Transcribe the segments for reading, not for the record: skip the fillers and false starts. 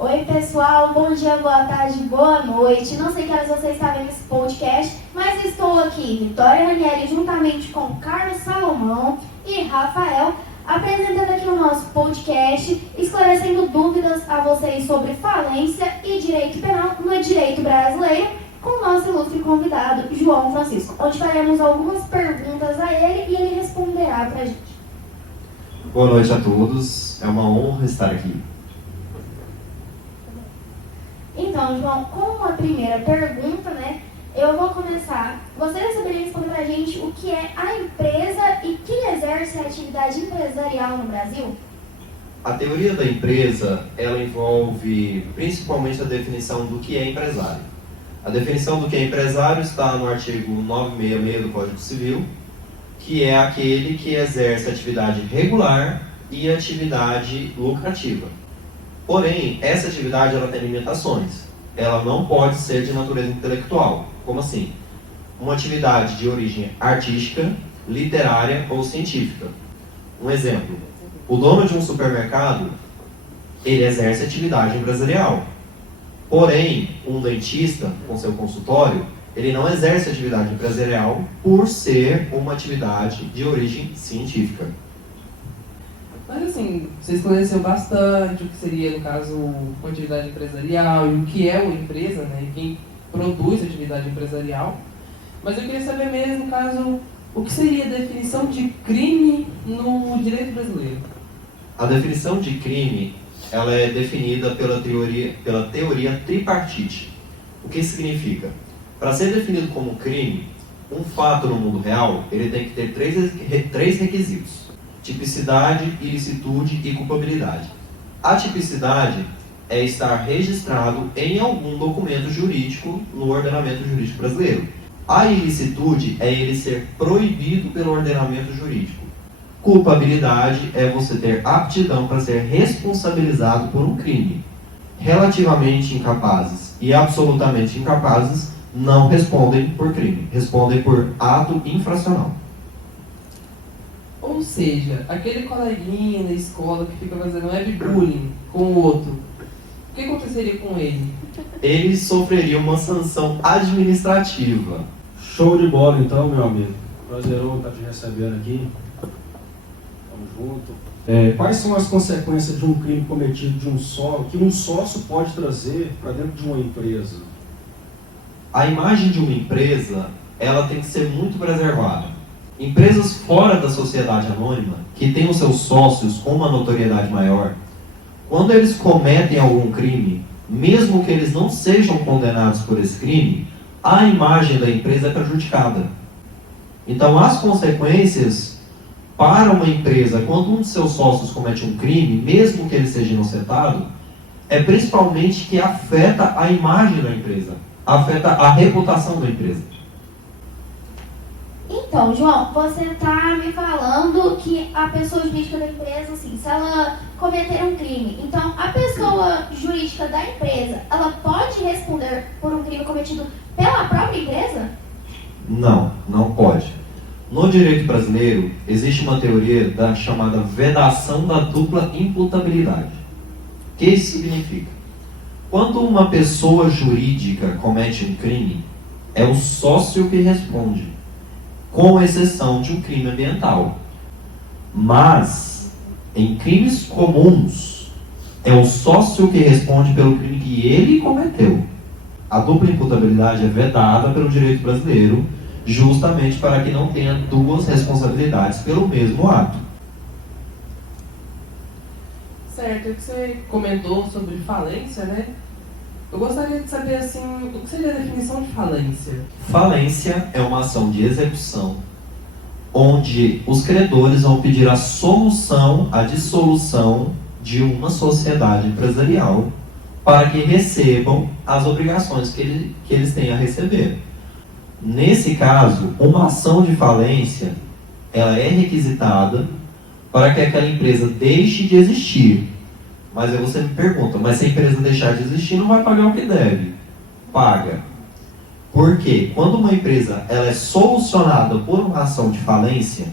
Oi pessoal, bom dia, boa tarde, boa noite. Não sei que horas você está vendo esse podcast, mas estou aqui, Vitória Ranieri, juntamente com Carlos Salomão e Rafael, apresentando aqui o nosso podcast, esclarecendo dúvidas a vocês sobre falência e direito penal no direito brasileiro, com o nosso ilustre convidado, João Francisco, onde faremos algumas perguntas a ele e ele responderá para a gente. Boa noite a todos, é uma honra estar aqui. Então, João, com a primeira pergunta, eu vou começar. Você saberia responder pra gente o que é a empresa e quem exerce a atividade empresarial no Brasil? A teoria da empresa, ela envolve principalmente a definição do que é empresário. A definição do que é empresário está no artigo 966 do Código Civil, que é aquele que exerce atividade regular e atividade lucrativa. Porém, essa atividade ela tem limitações. Ela não pode ser de natureza intelectual. Como assim? Uma atividade de origem artística, literária ou científica. Um exemplo, o dono de um supermercado, ele exerce atividade empresarial. Porém, um dentista, com seu consultório, ele não exerce atividade empresarial por ser uma atividade de origem científica. Mas assim, você esclareceu bastante o que seria, no caso, uma atividade empresarial e o que é uma empresa, né? E quem produz atividade empresarial. Mas eu queria saber mesmo, no caso, o que seria a definição de crime no direito brasileiro? A definição de crime, ela é definida pela teoria tripartite. O que significa? Para ser definido como crime, um fato no mundo real, ele tem que ter três requisitos: tipicidade, ilicitude e culpabilidade. A tipicidade é estar registrado em algum documento jurídico no ordenamento jurídico brasileiro. A ilicitude é ele ser proibido pelo ordenamento jurídico. Culpabilidade é você ter aptidão para ser responsabilizado por um crime. Relativamente incapazes e absolutamente incapazes não respondem por crime, respondem por ato infracional. Ou seja, aquele coleguinha na escola que fica fazendo webbullying com o outro, o que aconteceria com ele? Ele sofreria uma sanção administrativa. Show de bola então, meu amigo. Prazerão estar te recebendo aqui. Tamo junto. Quais são as consequências de um crime cometido que um sócio pode trazer para dentro de uma empresa? A imagem de uma empresa, ela tem que ser muito preservada. Empresas fora da sociedade anônima, que têm os seus sócios com uma notoriedade maior, quando eles cometem algum crime, mesmo que eles não sejam condenados por esse crime, a imagem da empresa é prejudicada. Então, as consequências para uma empresa, quando um de seus sócios comete um crime, mesmo que ele seja inocentado, é principalmente que afeta a imagem da empresa, afeta a reputação da empresa. Então, João, você está me falando que a pessoa jurídica da empresa, assim, se ela cometer um crime, então a pessoa jurídica da empresa, ela pode responder por um crime cometido pela própria empresa? Não, não pode. No direito brasileiro, existe uma teoria da chamada vedação da dupla imputabilidade. O que isso significa? Quando uma pessoa jurídica comete um crime, é o sócio que responde, com exceção de um crime ambiental. Mas, em crimes comuns, é o sócio que responde pelo crime que ele cometeu. A dupla imputabilidade é vedada pelo direito brasileiro, justamente para que não tenha duas responsabilidades pelo mesmo ato. Certo, é que você comentou sobre falência, né? Eu gostaria de saber, assim, o que seria a definição de falência? Falência é uma ação de execução, onde os credores vão pedir a solução, a dissolução de uma sociedade empresarial para que recebam as obrigações que eles têm a receber. Nesse caso, uma ação de falência, ela é requisitada para que aquela empresa deixe de existir. Mas aí você me pergunta, mas se a empresa deixar de existir, não vai pagar o que deve? Paga. Por quê? Quando uma empresa ela é solucionada por uma ação de falência,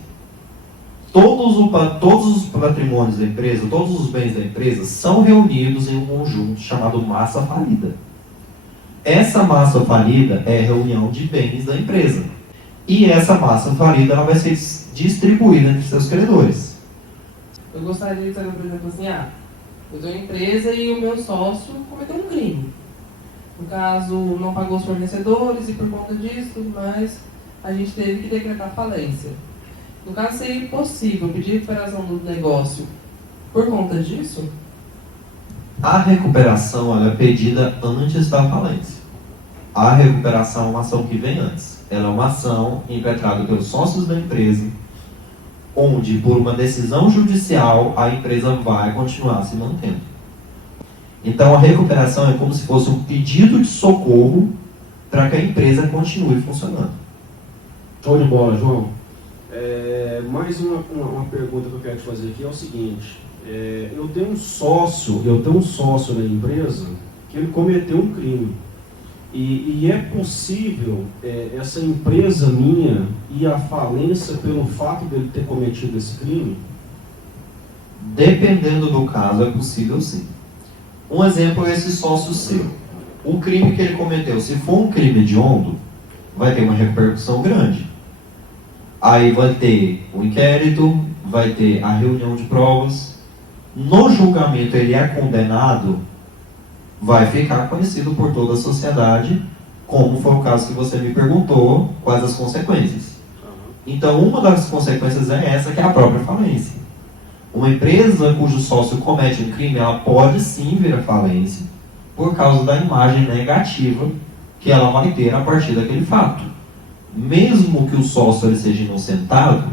todos os patrimônios da empresa, todos os bens da empresa são reunidos em um conjunto chamado massa falida. Essa massa falida é a reunião de bens da empresa. E essa massa falida ela vai ser distribuída entre seus credores. Eu gostaria de saber, por exemplo, assim, eu tenho uma empresa e o meu sócio cometeu um crime. No caso, não pagou os fornecedores e por conta disso, mas a gente teve que decretar falência. No caso, seria possível pedir recuperação do negócio por conta disso? A recuperação ela é pedida antes da falência. A recuperação é uma ação que vem antes. Ela é uma ação impetrada pelos sócios da empresa, onde, por uma decisão judicial, a empresa vai continuar se mantendo. Então, a recuperação é como se fosse um pedido de socorro para que a empresa continue funcionando. Show de bola, João. Mais uma pergunta que eu quero te fazer aqui é o seguinte. Eu tenho um sócio na empresa que ele cometeu um crime. E é possível essa empresa minha ir à falência pelo fato dele ter cometido esse crime? Dependendo do caso, é possível sim. Um exemplo é esse sócio seu. O crime que ele cometeu, se for um crime hediondo, vai ter uma repercussão grande. Aí vai ter o inquérito, vai ter a reunião de provas. No julgamento ele é condenado, vai ficar conhecido por toda a sociedade, como foi o caso que você me perguntou, quais as consequências. Então, uma das consequências é essa, que é a própria falência. Uma empresa cujo sócio comete um crime, ela pode sim vir à falência, por causa da imagem negativa que ela vai ter a partir daquele fato. Mesmo que o sócio ele seja inocentado,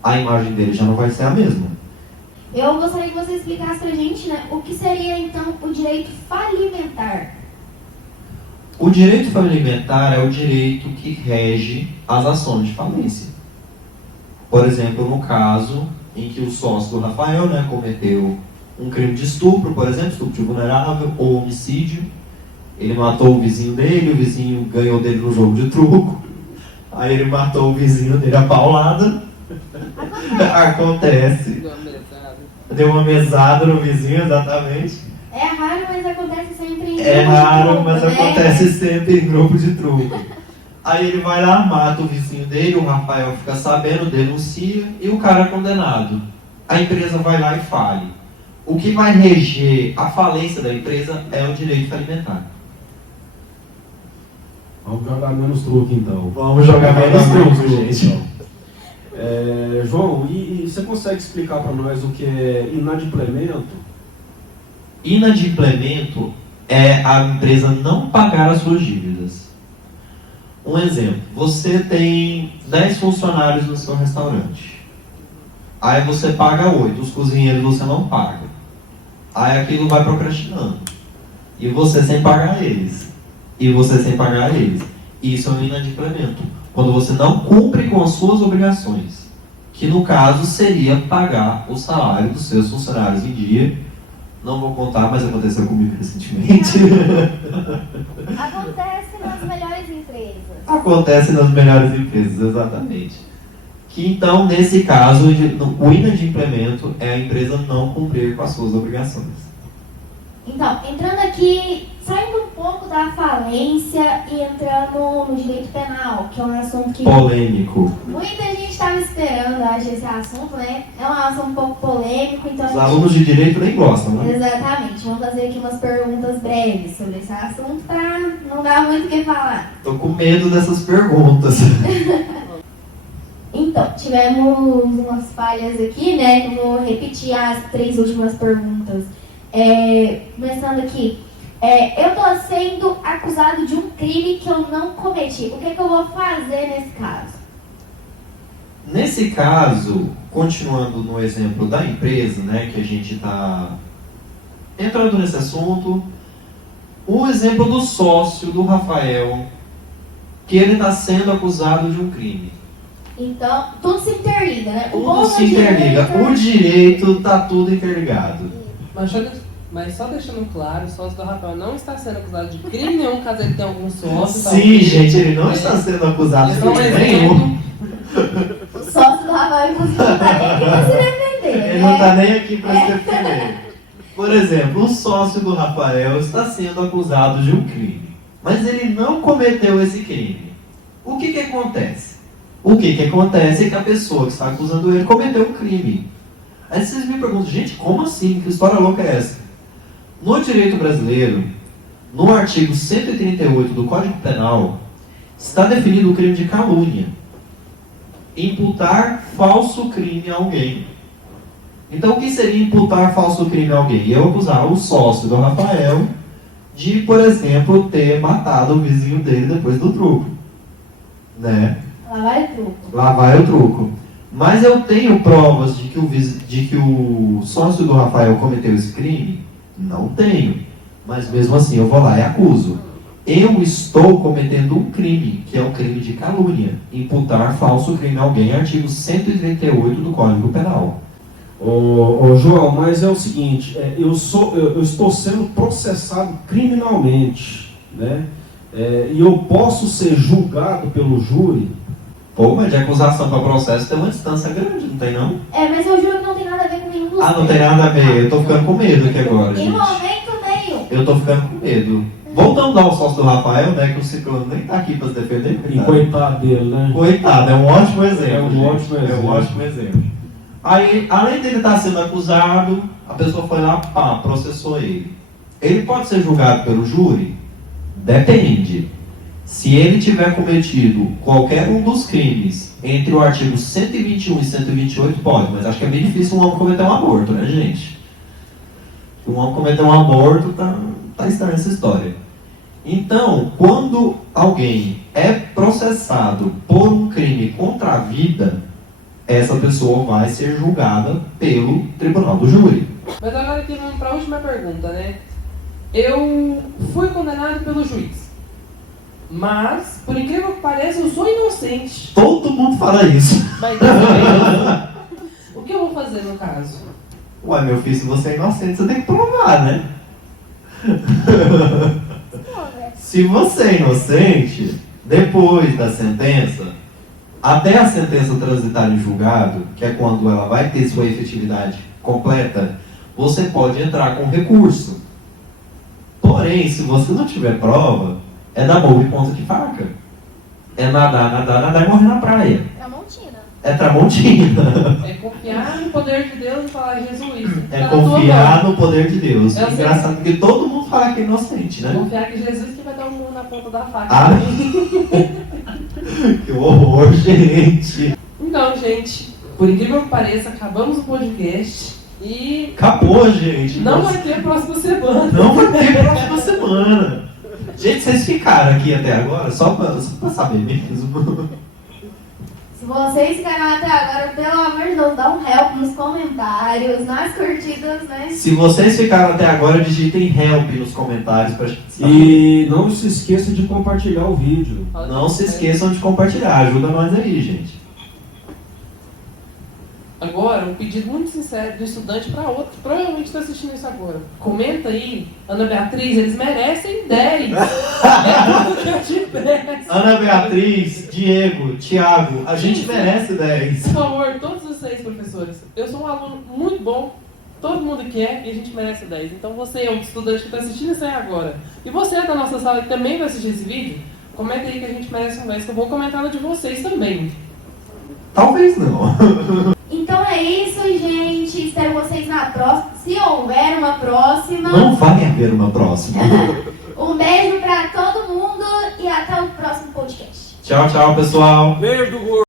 a imagem dele já não vai ser a mesma. Eu gostaria que você explicasse pra gente, né, o que seria então o direito falimentar. O direito falimentar é o direito que rege as ações de falência. Por exemplo, no caso em que o sócio do Rafael, né, cometeu um crime de estupro, por exemplo, estupro de vulnerável ou homicídio. Ele matou o vizinho dele, o vizinho ganhou dele no jogo de truco. Aí ele matou o vizinho dele a paulada. Acontece. Deu uma mesada no vizinho, exatamente. É raro, mas acontece sempre em grupo É raro, de mas truco, né? acontece sempre em grupo de truco. Aí ele vai lá, mata o vizinho dele, o Rafael fica sabendo, denuncia, e o cara é condenado. A empresa vai lá e fale. O que vai reger a falência da empresa é o direito alimentar. Vamos jogar menos truque, então. Vamos jogar menos truque, gente. João, e você consegue explicar para nós o que é inadimplemento? Inadimplemento é a empresa não pagar as suas dívidas. Um exemplo, você tem 10 funcionários no seu restaurante. Aí você paga 8, os cozinheiros você não paga. Aí aquilo vai procrastinando. E você sem pagar eles. E você sem pagar eles. Isso é um inadimplemento. Quando você não cumpre com as suas obrigações. Que no caso seria pagar o salário dos seus funcionários em dia. Não vou contar, mas aconteceu comigo recentemente. Acontece nas melhores empresas. Acontece nas melhores empresas, exatamente. Que então, nesse caso, o inadimplemento é a empresa não cumprir com as suas obrigações. Então, entrando aqui, saindo um pouco da falência e entrando no direito penal, que é um assunto que Polêmico. muita gente estava esperando, acho, esse assunto, né? É um assunto um pouco polêmico, então... Os alunos de direito nem gostam, né? Exatamente. Vamos fazer aqui umas perguntas breves sobre esse assunto para não dar muito o que falar. Tô com medo dessas perguntas. Então, tivemos umas falhas aqui, né? Eu vou repetir as 3 últimas perguntas. Começando aqui. Eu estou sendo acusado de um crime que eu não cometi. O que eu vou fazer nesse caso? Nesse caso, continuando no exemplo da empresa, né, que a gente está entrando nesse assunto, o exemplo do sócio do Rafael, que ele está sendo acusado de um crime. Então, tudo se interliga, né? Tudo se interliga. O direito está tudo interligado. Mas Mas só deixando claro, o sócio do Rafael não está sendo acusado de crime nenhum caso ele tenha algum sócio. Sim, gente, ele não está sendo acusado de É só um crime nenhum. exemplo. O sócio do Rafael, inclusive, não tá nem aqui pra se defender. Ele não está nem aqui para se defender. Por exemplo, o sócio do Rafael está sendo acusado de um crime, mas ele não cometeu esse crime. O que acontece? O que acontece é que a pessoa que está acusando ele cometeu um crime. Aí vocês me perguntam, gente, como assim? Que história louca é essa? No direito brasileiro, no artigo 138 do Código Penal, está definido o crime de calúnia. Imputar falso crime a alguém. Então, o que seria imputar falso crime a alguém? Eu acusar o sócio do Rafael de, por exemplo, ter matado o vizinho dele depois do truco. Né? Lá vai o truco. Lá vai o truco. Mas eu tenho provas de que o sócio do Rafael cometeu esse crime? Não tenho. Mas mesmo assim eu vou lá e acuso. Eu estou cometendo um crime, que é o crime de calúnia. Imputar falso crime a alguém, artigo 138 do Código Penal. Ô João, mas é o seguinte, eu estou sendo processado criminalmente, né? E eu posso ser julgado pelo júri? Pô, mas de acusação para processo tem uma distância grande, não tem não? Mas eu juro que não tem nada a ver com nenhum dos Ah, não tem nada a ver, eu tô ficando com medo aqui agora, Em gente. momento nenhum. Eu tô ficando com medo. Voltando ao sócio do Rafael, né, que o Ciclano nem tá aqui para se defender. E coitado dele, né? Coitado, é um ótimo exemplo. É um gente. ótimo exemplo. É um ótimo exemplo. Aí, além dele estar sendo acusado, a pessoa foi lá, pá, processou ele. Ele pode ser julgado pelo júri? Depende. Se ele tiver cometido qualquer um dos crimes entre o artigo 121 e 128, pode, mas acho que é bem difícil um homem cometer um aborto, né, gente? Um homem cometer um aborto, tá estranha essa história. Então, quando alguém é processado por um crime contra a vida, essa pessoa vai ser julgada pelo tribunal do júri. Mas agora aqui vamos para a última pergunta, né? Eu fui condenado pelo juiz, mas, por incrível que pareça, eu sou inocente. Todo mundo fala isso. Mas dessa vez, o que eu vou fazer no caso? Ué, meu filho, se você é inocente, você tem que provar, né? Se você é inocente, depois da sentença, até a sentença transitar em julgado, que é quando ela vai ter sua efetividade completa, você pode entrar com recurso. Porém, se você não tiver prova, é dar boa de ponta de faca. É nadar e morrer na praia. Tramontina. É Tramontina. É confiar no poder de Deus e falar, Jesus, É tá na tua confiar mão. no poder de Deus. É o Engraçado que todo mundo fala que é inocente, né? Confiar que Jesus que vai dar um murro na ponta da faca. Ah, que horror, gente. Então, gente, por incrível que pareça, acabamos o podcast e Acabou, gente. não vai ter próxima semana. Não vai ter próxima semana. Gente, vocês ficaram aqui até agora só pra saber mesmo. Se vocês ficaram até agora, pelo amor de Deus, dá um help nos comentários, nas curtidas, né? Se vocês ficaram até agora, digitem help nos comentários pra gente saber. E não se esqueça de compartilhar o vídeo. Não se esqueçam de compartilhar. Ajuda nós aí, gente. Agora, um pedido muito sincero do estudante para outro, que provavelmente está assistindo isso agora. Comenta aí, Ana Beatriz, eles merecem 10. É tudo que eu te peço. Ana Beatriz, Diego, Thiago, a gente merece 10. Por favor, todos vocês, professores. Eu sou um aluno muito bom, todo mundo quer e a gente merece 10. Então você é um estudante que está assistindo isso aí agora. E você é da nossa sala que também vai assistir esse vídeo, comenta aí que a gente merece um 10, que eu vou comentar no de vocês também. Talvez não. Então é isso, gente. Espero vocês na próxima. Se houver uma próxima. Não vai haver uma próxima. Um beijo pra todo mundo e até o próximo podcast. Tchau, tchau, pessoal. Beijo do gordo.